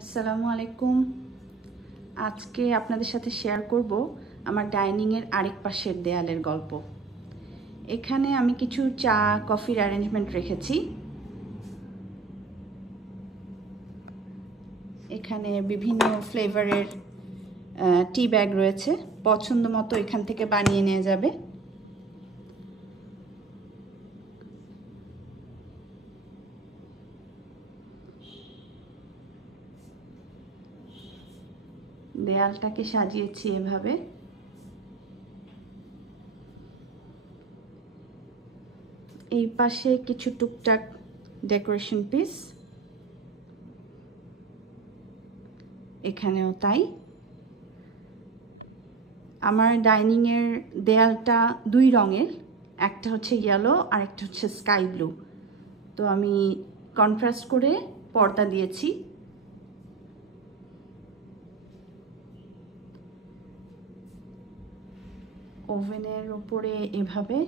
আসসালামু আলাইকুম। আজকে আপনাদের সাথে শেয়ার করব আমার ডাইনিংয়ের আরেক পাশের দেয়ালের গল্প। এখানে আমি কিছু চা কফির অ্যারেঞ্জমেন্ট রেখেছি। এখানে বিভিন্ন ফ্লেভারের টি ব্যাগ রয়েছে, পছন্দ মতো এখান থেকে বানিয়ে নিয়ে যাবে। দেয়ালটাকে সাজিয়েছি এভাবে। এই পাশে কিছু টুকটাক ডেকোরেশন পিস, এখানেও তাই। আমার ডাইনিংয়ের দেয়ালটা দুই রঙের, একটা হচ্ছে ইয়েলো আর একটা হচ্ছে স্কাই ব্লু। তো আমি কন্ট্রাস্ট করে পর্দা দিয়েছি। ওভেনের উপরে এভাবে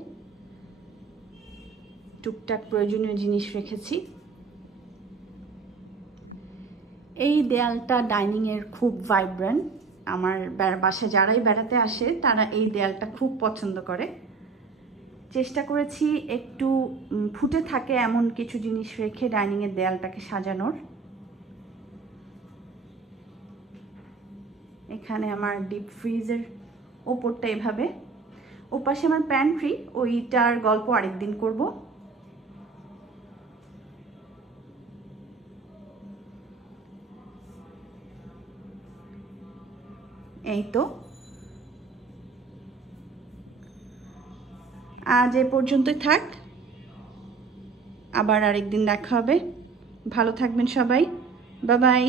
টুকটাক প্রয়োজনীয় জিনিস রেখেছি। এই দেয়ালটা ডাইনিংয়ের খুব ভাইব্রেন্ট। আমার বাসায় যারাই বেড়াতে আসে তারা এই দেয়ালটা খুব পছন্দ করে। চেষ্টা করেছি একটু ফুটে থাকে এমন কিছু জিনিস রেখে ডাইনিংয়ের দেয়ালটাকে সাজানোর। এখানে আমার ডিপ ফ্রিজের ওপরটা এভাবে, ওপাশে আমার প্যান্ট্রি, ওইটার গল্প আরেকদিন করব। এই তো, আজ এ পর্যন্তই থাক, আবার আরেকদিন দেখা হবে। ভালো থাকবেন সবাই, বাই বাই।